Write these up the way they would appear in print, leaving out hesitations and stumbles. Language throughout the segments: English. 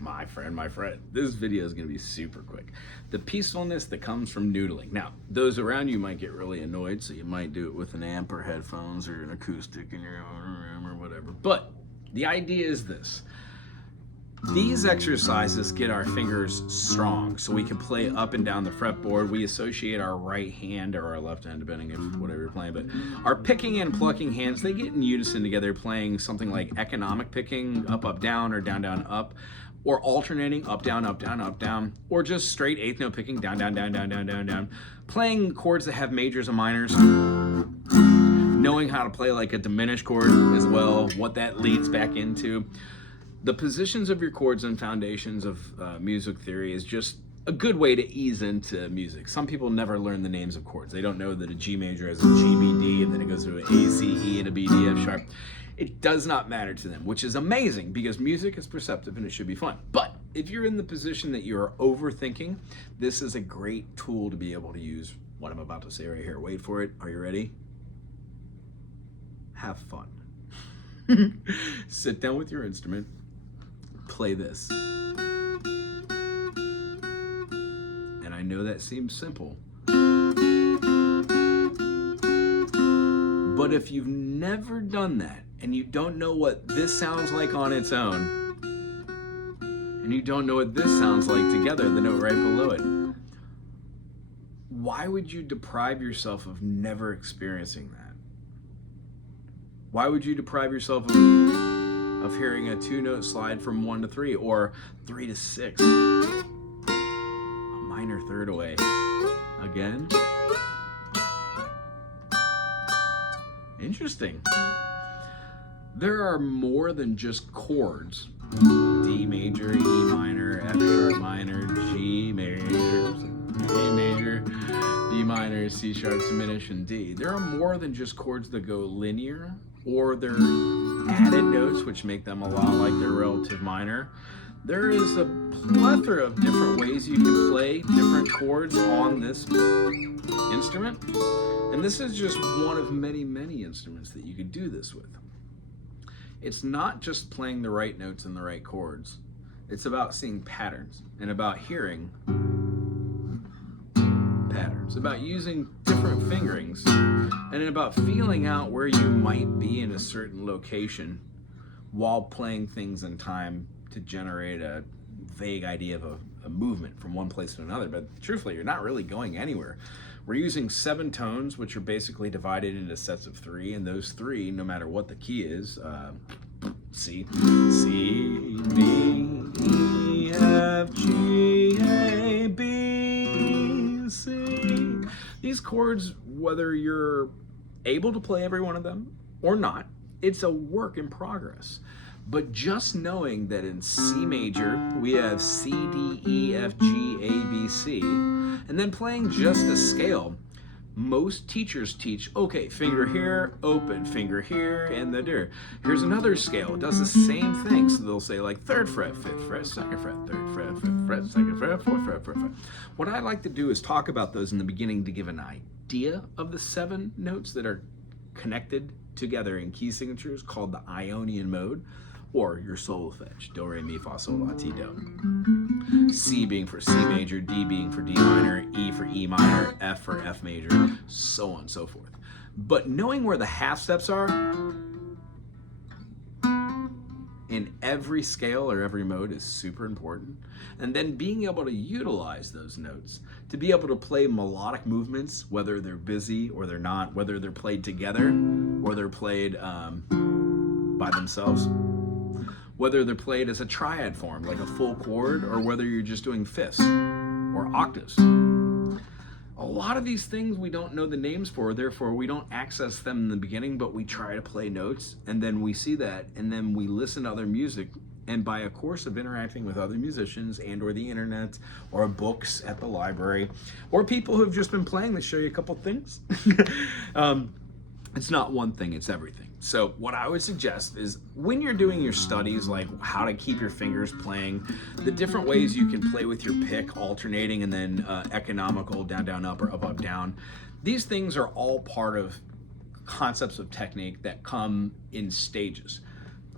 my friend, this video is going to be super quick. The peacefulness that comes from noodling. Now, those around you might get really annoyed, so you might do it with an amp or headphones or an acoustic in your own room or whatever. But the idea is this. These exercises get our fingers strong so we can play up and down the fretboard. We associate our right hand or our left hand, depending if whatever you're playing, but our picking and plucking hands, they get in unison together, playing something like economic picking, up, up, down, or down, down, up, or alternating up, down, up, down, up, down, or just straight eighth note picking, down, down, down, down, down, down, down, playing chords that have majors and minors, knowing how to play like a diminished chord as well, what that leads back into. The positions of your chords and foundations of music theory is just a good way to ease into music. Some people never learn the names of chords. They don't know that a G major has a G, B, D, and then it goes to an A, C, E, and a B, D, F sharp. It does not matter to them, which is amazing because music is perceptive and it should be fun. But if you're in the position that you're overthinking, this is a great tool to be able to use what I'm about to say right here. Wait for it. Are you ready? Have fun. Sit down with your instrument. Play this. And I know that seems simple, but if you've never done that and you don't know what this sounds like on its own, and you don't know what this sounds like together, the note right below it, why would you deprive yourself of never experiencing that? Why would you deprive yourself of hearing a 2-note slide from 1 to 3 or 3 to 6, a minor third away again? Interesting. There are more than just chords. D major, E minor, F sharp minor, G major, A major, B minor, C sharp, diminished, and D. There are more than just chords that go linear, or they're added notes which make them a lot like their relative minor. There is a plethora of different ways you can play different chords on this instrument, and this is just one of many, many instruments that you could do this with. It's not just playing the right notes and the right chords. It's about seeing patterns and about hearing patterns, about using different fingerings, and about feeling out where you might be in a certain location while playing things in time to generate a vague idea of a movement from one place to another. But truthfully, you're not really going anywhere. We're using 7 tones, which are basically divided into sets of 3, and those 3, no matter what the key is, C, B, E, F, G, A, B, C. These chords, whether you're able to play every one of them or not, it's a work in progress. But just knowing that in C major, we have C, D, E, F, G, A, B, C, and then playing just a scale, most teachers teach, okay, finger here, open, finger here, and the there. Here's another scale. It does the same thing. So they'll say like 3rd fret, 5th fret, 2nd fret, 3rd fret, 5th fret, 2nd fret, 4th fret, 1st fret. What I like to do is talk about those in the beginning to give an idea of the 7 notes that are connected together in key signatures called the Ionian mode, or your solfege, do, re, mi, fa, sol, la, ti, do. C being for C major, D being for D minor, E for E minor, F for F major, so on and so forth. But knowing where the half steps are in every scale or every mode is super important. And then being able to utilize those notes to be able to play melodic movements, whether they're busy or they're not, whether they're played together or they're played by themselves, whether they're played as a triad form, like a full chord, or whether you're just doing fifths or octaves. A lot of these things we don't know the names for, therefore we don't access them in the beginning, but we try to play notes, and then we see that, and then we listen to other music, and by a course of interacting with other musicians and or the internet or books at the library or people who've just been playing that show you a couple things, it's not one thing, it's everything. So what I would suggest is when you're doing your studies, like how to keep your fingers playing, the different ways you can play with your pick, alternating, and then economical, down, down, up, or up, up, down. These things are all part of concepts of technique that come in stages.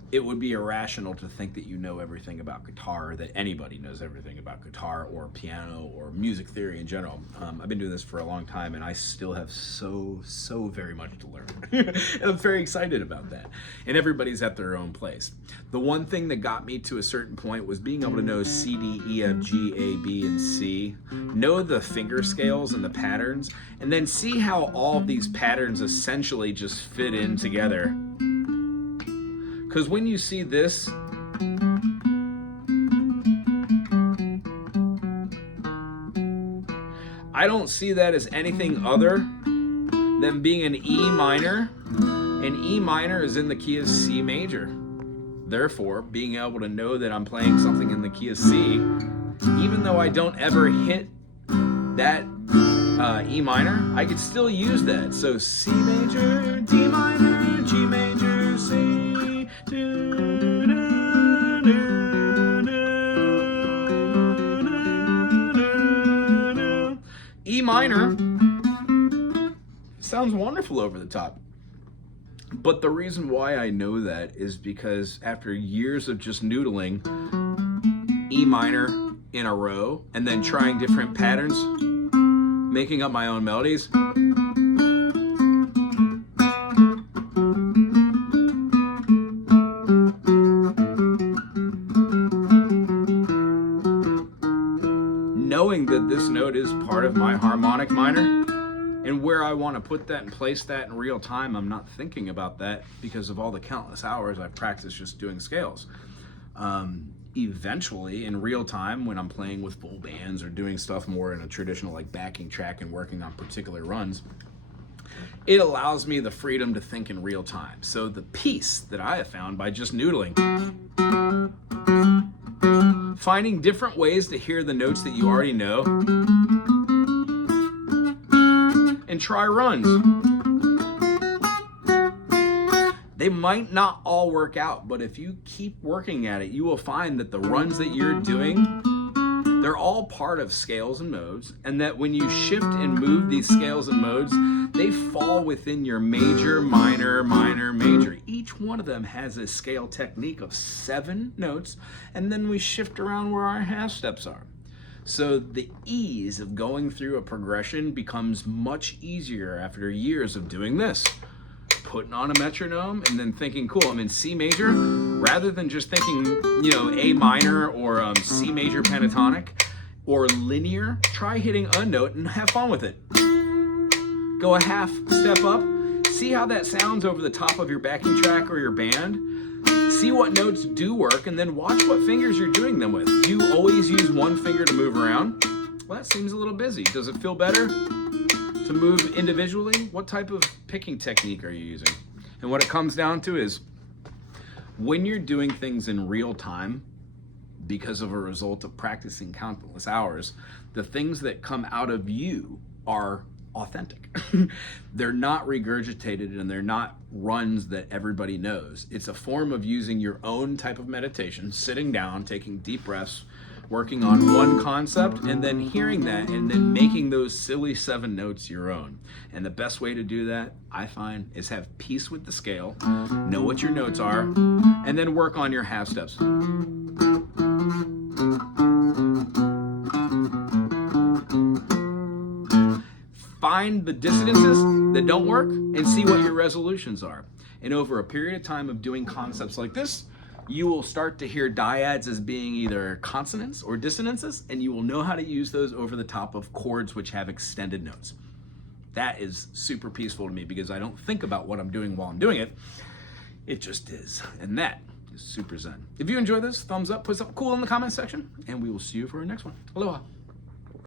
it would be irrational to think that you know everything about guitar, or that anybody knows everything about guitar or piano or music theory in general. I've been doing this for a long time, and I still have so very much to learn. And I'm very excited about that. And everybody's at their own place. The one thing that got me to a certain point was being able to know C, D, E, F, G, A, B, and C, know the finger scales and the patterns, and then see how all of these patterns essentially just fit in together. Because when you see this, I don't see that as anything other than being an E minor, and E minor is in the key of C major. Therefore, being able to know that I'm playing something in the key of C, even though I don't ever hit that E minor, I could still use that. So C major, D minor, G major, C. E minor sounds wonderful over the top. But the reason why I know that is because after years of just noodling E minor in a row and then trying different patterns, making up my own melodies, knowing that this note is part of my harmonic minor, and where I want to put that and place that in real time, I'm not thinking about that because of all the countless hours I've practiced just doing scales. Eventually, in real time, when I'm playing with full bands or doing stuff more in a traditional like backing track and working on particular runs, it allows me the freedom to think in real time. So the peace that I have found by just noodling, finding different ways to hear the notes that you already know, and try runs. They might not all work out, but if you keep working at it, you will find that the runs that you're doing, they're all part of scales and modes, and that when you shift and move these scales and modes, they fall within your major, minor, minor, major. Each one of them has a scale technique of 7 notes, and then we shift around where our half steps are. So the ease of going through a progression becomes much easier after years of doing this. Putting on a metronome and then thinking, cool, I'm in C major, rather than just thinking, you know, A minor or C major pentatonic or linear. Try hitting a note and have fun with it. Go a half step up, see how that sounds over the top of your backing track or your band. See what notes do work, and then watch what fingers you're doing them with. Do you always use one finger to move around? Well, that seems a little busy. Does it feel better to move individually? What type of picking technique are you using? And what it comes down to is, when you're doing things in real time, because of a result of practicing countless hours, the things that come out of you are authentic. They're not regurgitated, and they're not runs that everybody knows. It's a form of using your own type of meditation, sitting down, taking deep breaths, working on one concept, and then hearing that, and then making those silly 7 notes your own. And the best way to do that, I find, is have peace with the scale, know what your notes are, and then work on your half steps. Find the dissonances that don't work and see what your resolutions are. And over a period of time of doing concepts like this, you will start to hear dyads as being either consonants or dissonances, and you will know how to use those over the top of chords which have extended notes. That is super peaceful to me because I don't think about what I'm doing while I'm doing it. It just is. And that is super zen. If you enjoy this, thumbs up, put something cool in the comment section, and we will see you for our next one. Aloha.